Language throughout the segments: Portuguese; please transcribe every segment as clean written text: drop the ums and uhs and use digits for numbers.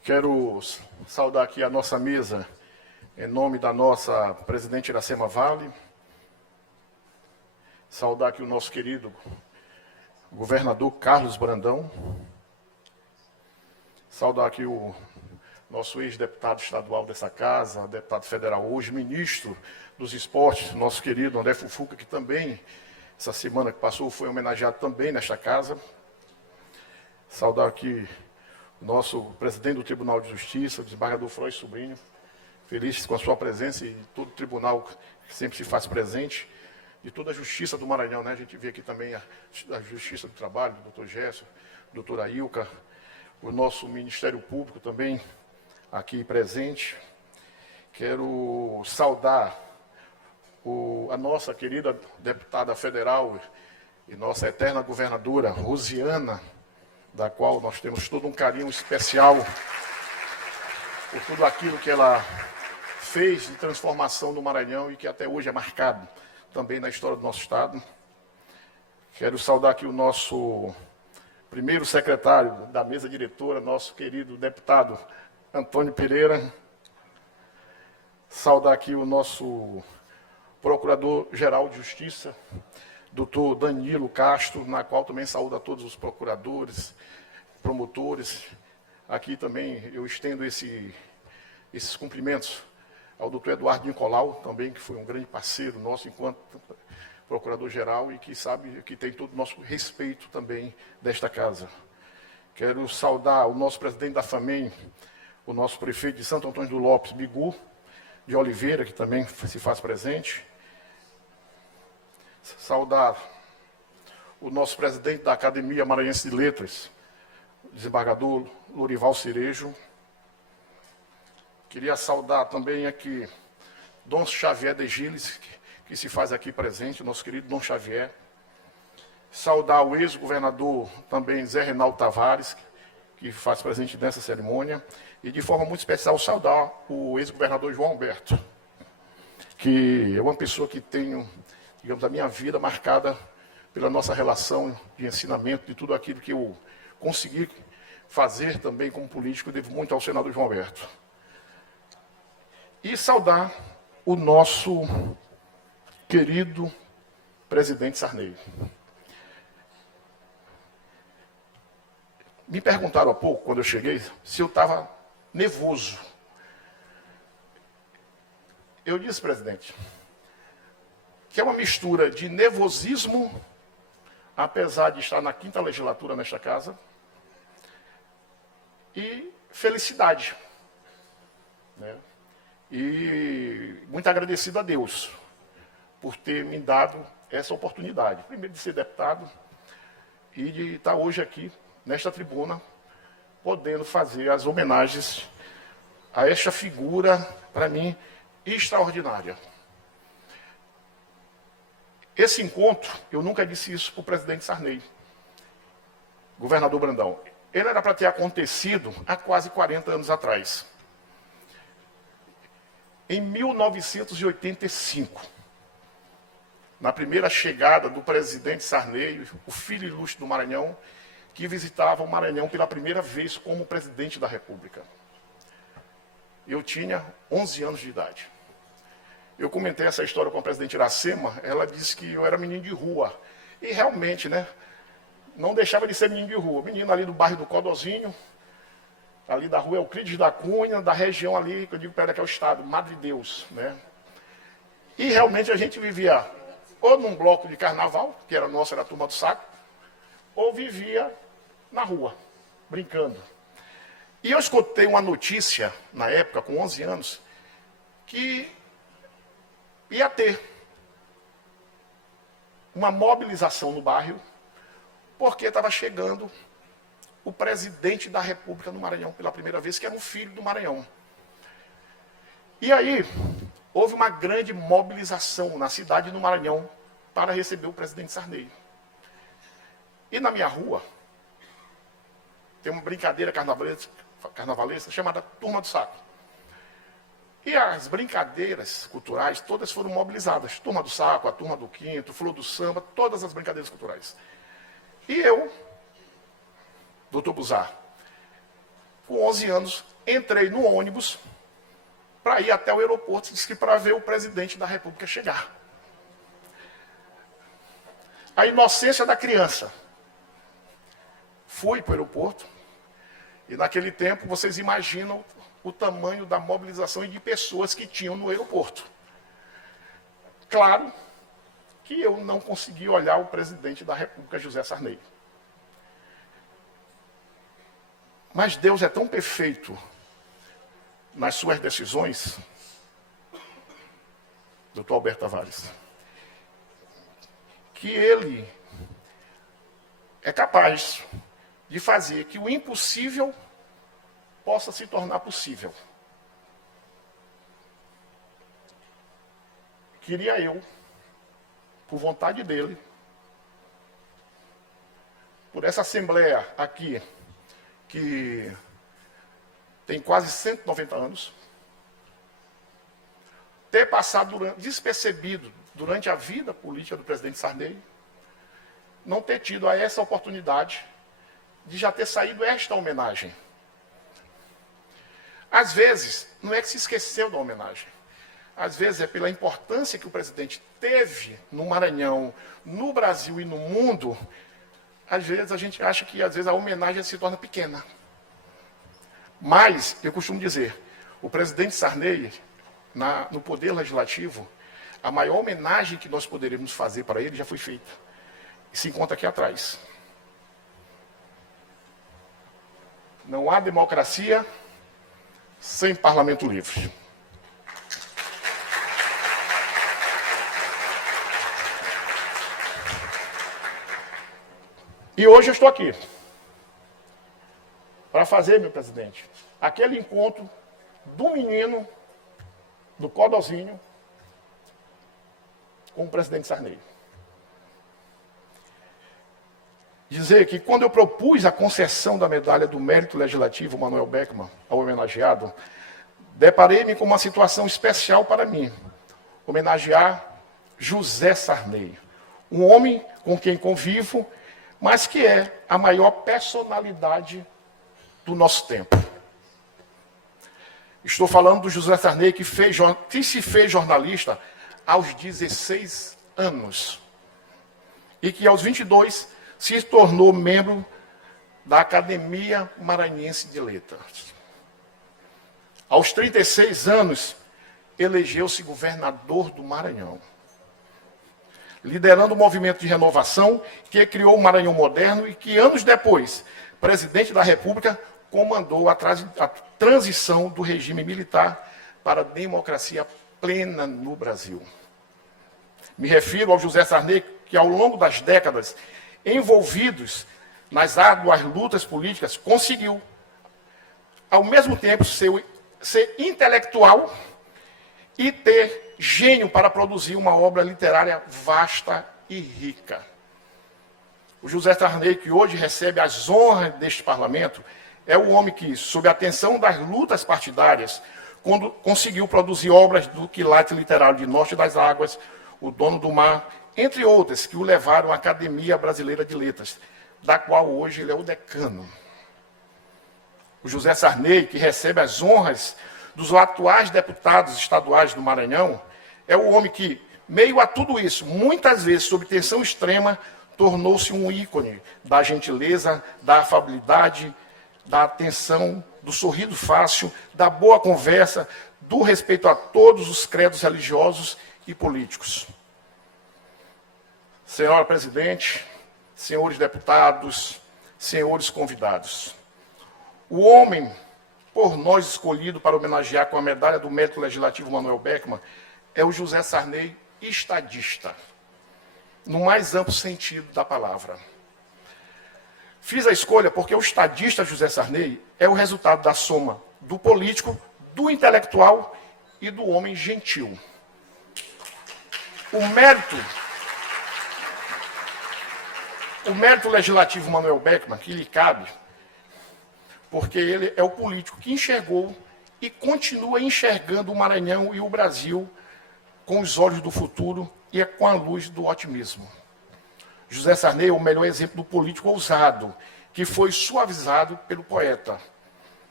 Quero saudar aqui a nossa mesa, em nome da nossa presidente Iracema Vale, saudar aqui o nosso querido governador Carlos Brandão, saudar aqui o nosso ex-deputado estadual dessa casa, deputado federal hoje, ministro dos esportes, nosso querido André Fufuca, que também, essa semana que passou, foi homenageado também nesta casa. Saudar aqui o nosso presidente do Tribunal de Justiça, o desembargador Frois Sobrinho, feliz com a sua presença e todo o tribunal que sempre se faz presente, de toda a Justiça do Maranhão, né? A gente vê aqui também a Justiça do Trabalho, do doutor Gerson, doutora Ilka, o nosso Ministério Público também aqui presente. Quero saudar a nossa querida deputada federal e nossa eterna governadora, Rosiana, da qual nós temos todo um carinho especial por tudo aquilo que ela fez de transformação do Maranhão e que até hoje é marcado também na história do nosso Estado. Quero saudar aqui o nosso primeiro secretário da mesa diretora, nosso querido deputado Antônio Pereira. Saudar aqui o nosso procurador-geral de Justiça, doutor Danilo Castro, na qual também saúdo a todos os procuradores, promotores. Aqui também eu estendo esses cumprimentos ao doutor Eduardo Nicolau, também, que foi um grande parceiro nosso enquanto procurador-geral e que sabe que tem todo o nosso respeito também desta casa. Quero saudar o nosso presidente da FAMEM, o nosso prefeito de Santo Antônio do Lopes, Bigu de Oliveira, que também se faz presente. Saudar o nosso presidente da Academia Maranhense de Letras, o desembargador Lorival Cerejo. Queria saudar também aqui Dom Xavier de Giles, que se faz aqui presente, nosso querido Dom Xavier. Saudar o ex-governador também Zé Reinaldo Tavares, que faz presente nessa cerimônia. E de forma muito especial saudar o ex-governador João Alberto, que é uma pessoa que tenho, digamos, a minha vida marcada pela nossa relação de ensinamento, de tudo aquilo que eu consegui fazer também como político, eu devo muito ao senador João Alberto. E saudar o nosso querido presidente Sarney. Me perguntaram há pouco, quando eu cheguei, se eu estava nervoso. Eu disse, presidente, que é uma mistura de nervosismo, apesar de estar na 5ª legislatura nesta casa, e felicidade, né? E muito agradecido a Deus por ter me dado essa oportunidade, primeiro de ser deputado e de estar hoje aqui, nesta tribuna, podendo fazer as homenagens a esta figura, para mim, extraordinária. Esse encontro, eu nunca disse isso para o presidente Sarney, governador Brandão, ele era para ter acontecido há quase 40 anos atrás. Em 1985, na primeira chegada do presidente Sarney, o filho ilustre do Maranhão, que visitava o Maranhão pela primeira vez como presidente da República. Eu tinha 11 anos de idade. Eu comentei essa história com a presidente Iracema, ela disse que eu era menino de rua. E realmente, né, não deixava de ser menino de rua. Menino ali do bairro do Codozinho, ali da rua Euclides da Cunha, da região ali, que eu digo para ela que é o estado, Madre Deus, né? E realmente a gente vivia ou num bloco de carnaval, que era nosso, era a Turma do Saco, ou vivia na rua, brincando. E eu escutei uma notícia, na época, com 11 anos, que ia ter uma mobilização no bairro, porque estava chegando o presidente da República no Maranhão, pela primeira vez, que era um filho do Maranhão. E aí, houve uma grande mobilização na cidade do Maranhão para receber o presidente Sarney. E na minha rua, tem uma brincadeira carnavalesca chamada Turma do Saco. E as brincadeiras culturais, todas foram mobilizadas. Turma do Saco, a Turma do Quinto, Flor do Samba, todas as brincadeiras culturais. E eu, doutor Buzar, com 11 anos, entrei no ônibus para ir até o aeroporto, disse que para ver o presidente da República chegar. A inocência da criança. Fui para o aeroporto, e naquele tempo vocês imaginam o tamanho da mobilização e de pessoas que tinham no aeroporto. Claro que eu não consegui olhar o presidente da República, José Sarney. Mas Deus é tão perfeito nas suas decisões, doutor Alberto Tavares, que ele é capaz de fazer que o impossível possa se tornar possível. Queria eu, por vontade dele, por essa Assembleia aqui, que tem quase 190 anos, ter passado despercebido durante a vida política do presidente Sarney, não ter tido essa oportunidade de já ter saído esta homenagem. Às vezes, não é que se esqueceu da homenagem. Às vezes é pela importância que o presidente teve no Maranhão, no Brasil e no mundo. Às vezes a gente acha que às vezes a homenagem se torna pequena. Mas, eu costumo dizer, o presidente Sarney, no Poder Legislativo, a maior homenagem que nós poderíamos fazer para ele já foi feita. E se encontra aqui atrás. Não há democracia sem parlamento livre. E hoje eu estou aqui para fazer, meu presidente, aquele encontro do menino, do Codozinho, com o presidente Sarney. Dizer que quando eu propus a concessão da medalha do mérito legislativo Manuel Beckmann ao homenageado, deparei-me com uma situação especial para mim, homenagear José Sarney, um homem com quem convivo, mas que é a maior personalidade do nosso tempo. Estou falando do José Sarney, que se fez jornalista aos 16 anos e que aos 22 se tornou membro da Academia Maranhense de Letras. Aos 36 anos, elegeu-se governador do Maranhão, liderando o movimento de renovação que criou o Maranhão moderno e que, anos depois, presidente da República, comandou a transição do regime militar para a democracia plena no Brasil. Me refiro ao José Sarney, que ao longo das décadas, envolvidos nas árduas lutas políticas, conseguiu, ao mesmo tempo, ser intelectual e ter gênio para produzir uma obra literária vasta e rica. O José Sarney, que hoje recebe as honras deste parlamento, é o homem que, sob a tensão das lutas partidárias, conseguiu produzir obras do quilate literário de Norte das Águas, O Dono do Mar, entre outras, que o levaram à Academia Brasileira de Letras, da qual hoje ele é o decano. O José Sarney, que recebe as honras dos atuais deputados estaduais do Maranhão, é o homem que, meio a tudo isso, muitas vezes sob tensão extrema, tornou-se um ícone da gentileza, da afabilidade, da atenção, do sorriso fácil, da boa conversa, do respeito a todos os credos religiosos e políticos. Senhora presidente, senhores deputados, senhores convidados, o homem por nós escolhido para homenagear com a medalha do mérito legislativo Manuel Beckmann é o José Sarney estadista, no mais amplo sentido da palavra. Fiz a escolha porque o estadista José Sarney é o resultado da soma do político, do intelectual e do homem gentil. O mérito legislativo Manuel Beckmann, que lhe cabe, porque ele é o político que enxergou e continua enxergando o Maranhão e o Brasil com os olhos do futuro e com a luz do otimismo. José Sarney é o melhor exemplo do político ousado, que foi suavizado pelo poeta,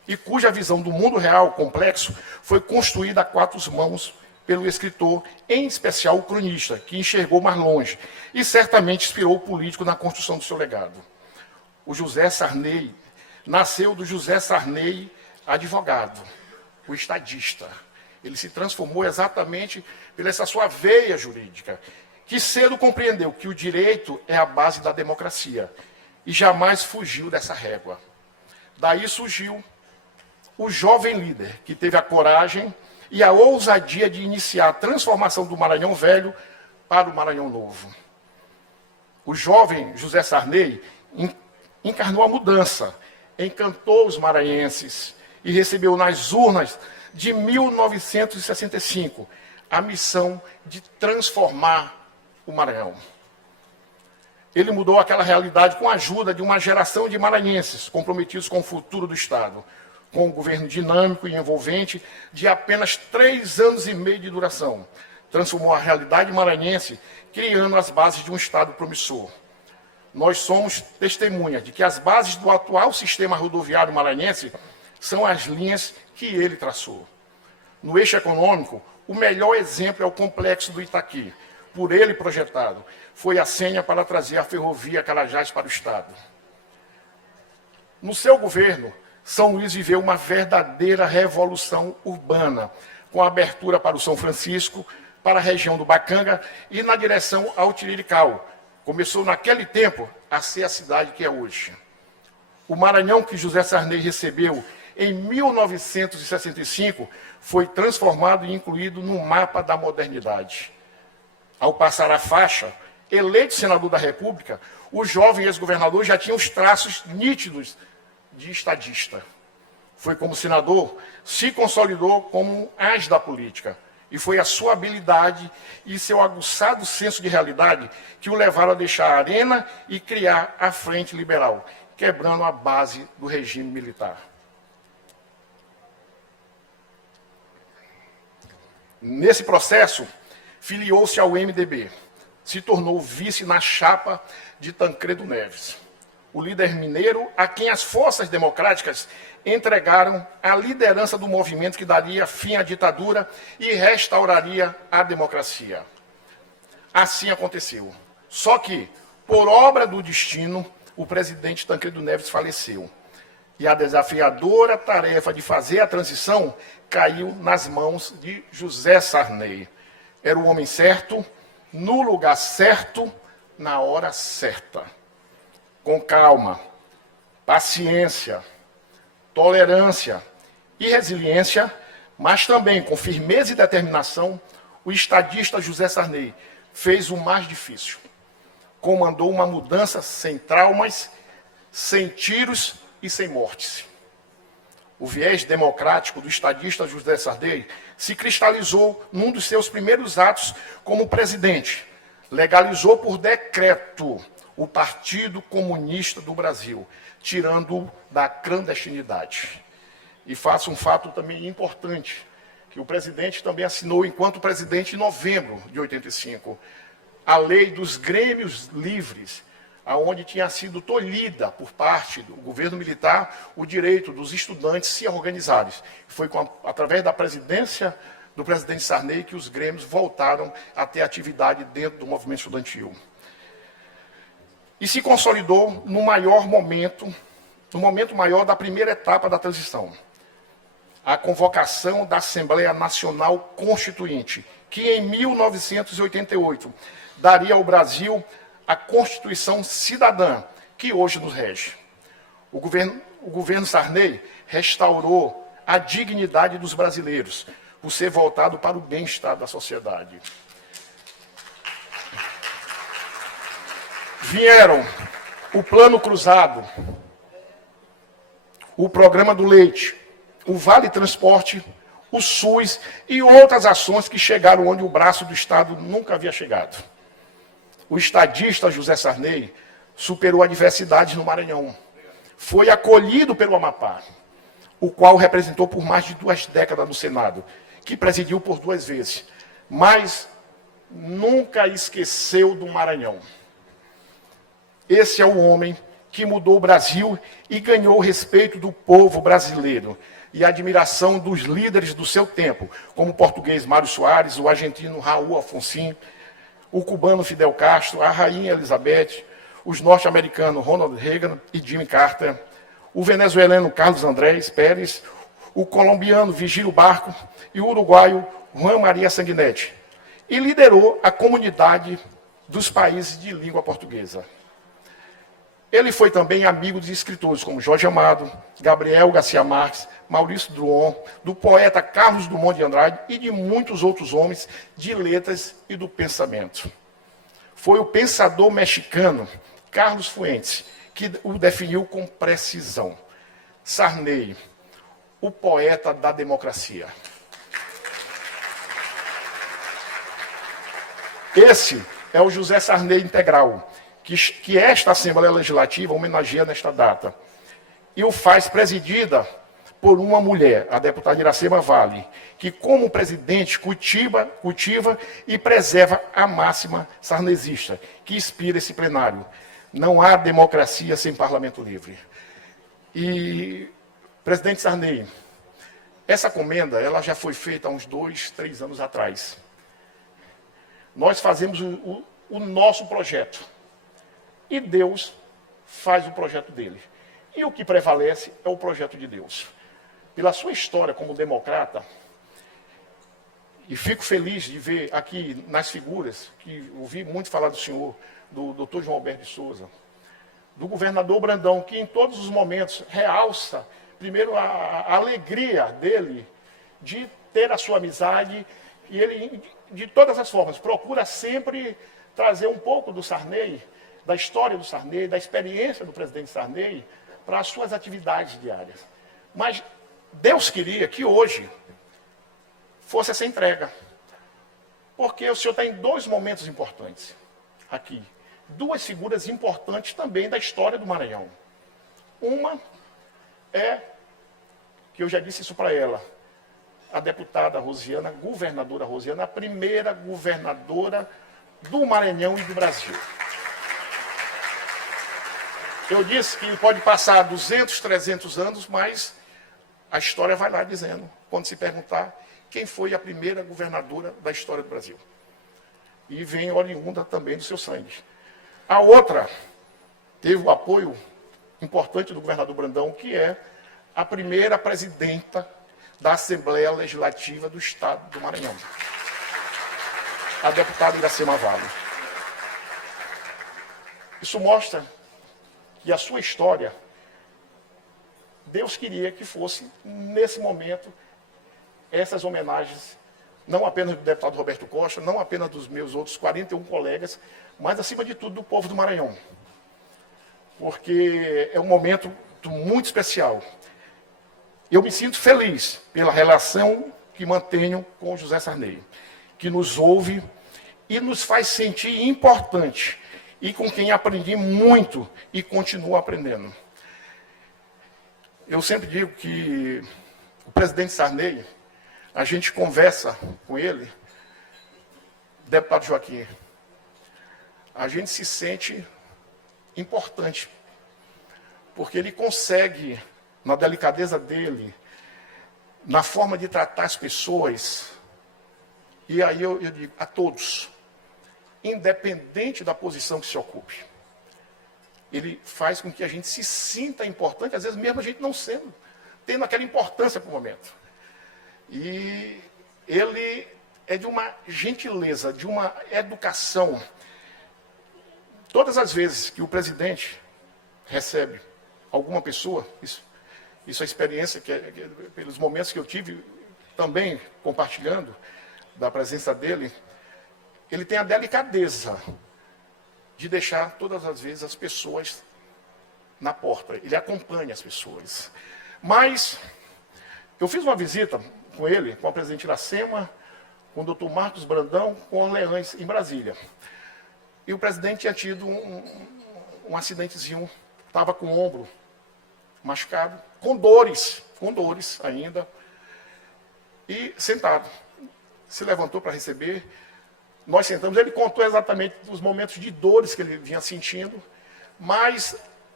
e cuja visão do mundo real complexo foi construída a quatro mãos pelo escritor, em especial o cronista, que enxergou mais longe e certamente inspirou o político na construção do seu legado. O José Sarney nasceu do José Sarney, advogado, o estadista. Ele se transformou exatamente pela essa sua veia jurídica, que cedo compreendeu que o direito é a base da democracia e jamais fugiu dessa régua. Daí surgiu o jovem líder que teve a coragem e a ousadia de iniciar a transformação do Maranhão Velho para o Maranhão Novo. O jovem José Sarney encarnou a mudança, encantou os maranhenses e recebeu nas urnas de 1965 a missão de transformar o Maranhão. Ele mudou aquela realidade com a ajuda de uma geração de maranhenses comprometidos com o futuro do Estado, com um governo dinâmico e envolvente de apenas 3 anos e meio de duração. Transformou a realidade maranhense, criando as bases de um Estado promissor. Nós somos testemunha de que as bases do atual sistema rodoviário maranhense são as linhas que ele traçou. No eixo econômico, o melhor exemplo é o complexo do Itaqui, por ele projetado. Foi a senha para trazer a ferrovia Carajás para o Estado. No seu governo, São Luís viveu uma verdadeira revolução urbana, com a abertura para o São Francisco, para a região do Bacanga e na direção ao Tirirical. Começou naquele tempo a ser a cidade que é hoje. O Maranhão que José Sarney recebeu em 1965 foi transformado e incluído no mapa da modernidade. Ao passar a faixa, eleito senador da República, o jovem ex-governador já tinha os traços nítidos de estadista. Foi como senador, se consolidou como um as da política. E foi a sua habilidade e seu aguçado senso de realidade que o levaram a deixar a arena e criar a Frente Liberal, quebrando a base do regime militar. Nesse processo, filiou-se ao MDB, se tornou vice na chapa de Tancredo Neves, o líder mineiro a quem as forças democráticas entregaram a liderança do movimento que daria fim à ditadura e restauraria a democracia. Assim aconteceu. Só que, por obra do destino, o presidente Tancredo Neves faleceu. E a desafiadora tarefa de fazer a transição caiu nas mãos de José Sarney. Era o homem certo, no lugar certo, na hora certa. Com calma, paciência, tolerância e resiliência, mas também com firmeza e determinação, o estadista José Sarney fez o mais difícil. Comandou uma mudança sem traumas, sem tiros e sem mortes. O viés democrático do estadista José Sarney se cristalizou num dos seus primeiros atos como presidente. Legalizou por decreto o Partido Comunista do Brasil, tirando-o da clandestinidade. E faço um fato também importante, que o presidente também assinou, enquanto presidente, em novembro de 85, a lei dos grêmios livres, aonde tinha sido tolhida por parte do governo militar o direito dos estudantes se organizarem. Foi através da presidência do presidente Sarney que os grêmios voltaram a ter atividade dentro do movimento estudantil. E se consolidou no momento maior da primeira etapa da transição, a convocação da Assembleia Nacional Constituinte, que em 1988 daria ao Brasil a Constituição Cidadã, que hoje nos rege. O governo Sarney restaurou a dignidade dos brasileiros, por ser voltado para o bem-estar da sociedade. Vieram o Plano Cruzado, o Programa do Leite, o Vale Transporte, o SUS e outras ações que chegaram onde o braço do Estado nunca havia chegado. O estadista José Sarney superou adversidades no Maranhão. Foi acolhido pelo Amapá, o qual representou por mais de 2 décadas no Senado, que presidiu por 2 vezes, mas nunca esqueceu do Maranhão. Esse é o homem que mudou o Brasil e ganhou o respeito do povo brasileiro e a admiração dos líderes do seu tempo, como o português Mário Soares, o argentino Raul Alfonsín, o cubano Fidel Castro, a rainha Elizabeth, os norte-americanos Ronald Reagan e Jimmy Carter, o venezuelano Carlos Andrés Pérez, o colombiano Vigílio Barco e o uruguaio Juan Maria Sanguinetti, e liderou a comunidade dos países de língua portuguesa. Ele foi também amigo de escritores como Jorge Amado, Gabriel Garcia Marques, Maurício Druon, do poeta Carlos Drummond de Andrade e de muitos outros homens de letras e do pensamento. Foi o pensador mexicano Carlos Fuentes que o definiu com precisão. Sarney, o poeta da democracia. Esse é o José Sarney integral, que esta Assembleia Legislativa homenageia nesta data. E o faz presidida por uma mulher, a deputada Iracema Vale, que, como presidente, cultiva e preserva a máxima sarnezista, que inspira esse plenário. Não há democracia sem parlamento livre. E, presidente Sarney, essa comenda ela já foi feita há uns 2, 3 anos atrás. Nós fazemos o nosso projeto. E Deus faz o projeto dele. E o que prevalece é o projeto de Deus. Pela sua história como democrata, e fico feliz de ver aqui nas figuras, que ouvi muito falar do senhor, do doutor João Alberto de Souza, do governador Brandão, que em todos os momentos realça, primeiro, a alegria dele de ter a sua amizade, e ele, de todas as formas, procura sempre trazer um pouco do Sarney, da história do Sarney, da experiência do presidente Sarney, para as suas atividades diárias. Mas Deus queria que hoje fosse essa entrega. Porque o senhor está em 2 momentos importantes aqui. 2 figuras importantes também da história do Maranhão. Uma é, que eu já disse isso para ela, a deputada Rosiana, governadora Rosiana, a primeira governadora do Maranhão e do Brasil. Eu disse que pode passar 200, 300 anos, mas a história vai lá dizendo, quando se perguntar quem foi a primeira governadora da história do Brasil. E vem oriunda também do seu sangue. A outra teve o apoio importante do governador Brandão, que é a primeira presidenta da Assembleia Legislativa do Estado do Maranhão, a deputada Iracema Vale. Isso mostra que a sua história, Deus queria que fosse, nesse momento, essas homenagens, não apenas do deputado Roberto Costa, não apenas dos meus outros 41 colegas, mas, acima de tudo, do povo do Maranhão. Porque é um momento muito especial. Eu me sinto feliz pela relação que mantenho com o José Sarney, que nos ouve e nos faz sentir importante, e com quem aprendi muito e continuo aprendendo. Eu sempre digo que o presidente Sarney, a gente conversa com ele, deputado Joaquim, a gente se sente importante, porque ele consegue, na delicadeza dele, na forma de tratar as pessoas, e aí eu digo a todos, independente da posição que se ocupe, ele faz com que a gente se sinta importante, às vezes mesmo a gente não sendo, tendo aquela importância para o momento. E ele é de uma gentileza, de uma educação. Todas as vezes que o presidente recebe alguma pessoa, isso é experiência, pelos momentos que eu tive também compartilhando da presença dele, ele tem a delicadeza de deixar todas as vezes as pessoas na porta. Ele acompanha as pessoas. Mas eu fiz uma visita com ele, com a presidente Iracema, com o doutor Marcos Brandão, com Orleans, em Brasília. E o presidente tinha tido um acidentezinho, estava com o ombro machucado, com dores ainda, e sentado. Se levantou para receber, nós sentamos, ele contou exatamente os momentos de dores que ele vinha sentindo, mas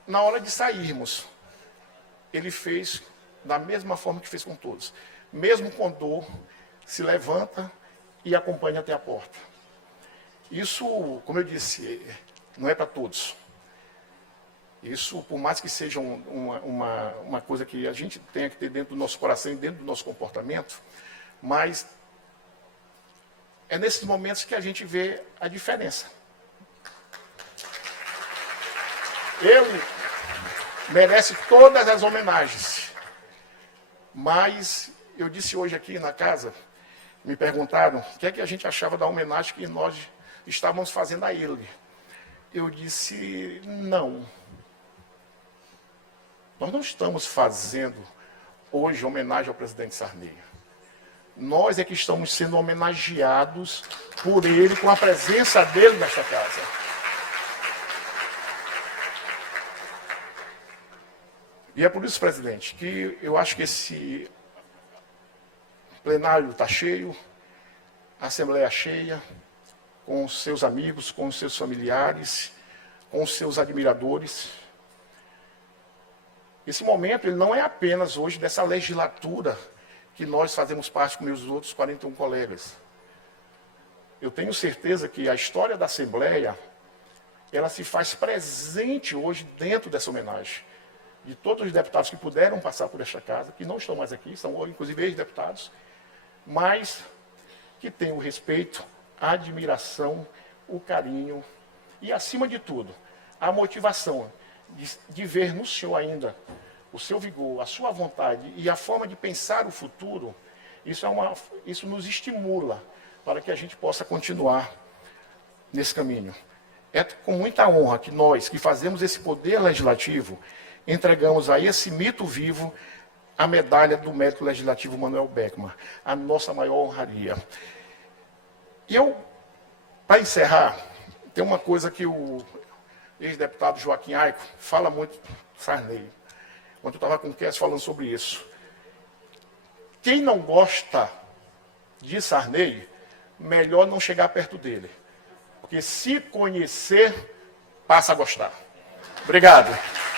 na hora de sairmos, ele fez da mesma forma que fez com todos. Mesmo com dor, se levanta e acompanha até a porta. Isso, como eu disse, não é para todos. Isso, por mais que seja uma coisa que a gente tenha que ter dentro do nosso coração e dentro do nosso comportamento, mas é nesses momentos que a gente vê a diferença. Ele merece todas as homenagens, mas eu disse hoje aqui na casa, me perguntaram o que é que a gente achava da homenagem que nós estávamos fazendo a ele. Eu disse, não. Nós não estamos fazendo hoje homenagem ao presidente Sarney. Nós é que estamos sendo homenageados por ele, com a presença dele nesta casa. E é por isso, presidente, que eu acho que esse plenário está cheio, a Assembleia cheia, com os seus amigos, com os seus familiares, com os seus admiradores. Esse momento ele não é apenas hoje dessa legislatura que nós fazemos parte com meus outros 41 colegas. Eu tenho certeza que a história da Assembleia, ela se faz presente hoje dentro dessa homenagem. De todos os deputados que puderam passar por esta casa, que não estão mais aqui, são inclusive ex-deputados, mas que têm o respeito, a admiração, o carinho e, acima de tudo, a motivação de ver no senhor ainda o seu vigor, a sua vontade e a forma de pensar o futuro. Isso nos estimula para que a gente possa continuar nesse caminho. É com muita honra que nós, que fazemos esse poder legislativo, entregamos a esse mito vivo a medalha do mérito legislativo Manuel Beckmann, a nossa maior honraria. E eu, para encerrar, tem uma coisa que o ex-deputado Joaquim Aico fala muito, Sarney, quando eu estava com o Kess falando sobre isso. Quem não gosta de Sarney, melhor não chegar perto dele, porque se conhecer, passa a gostar. Obrigado.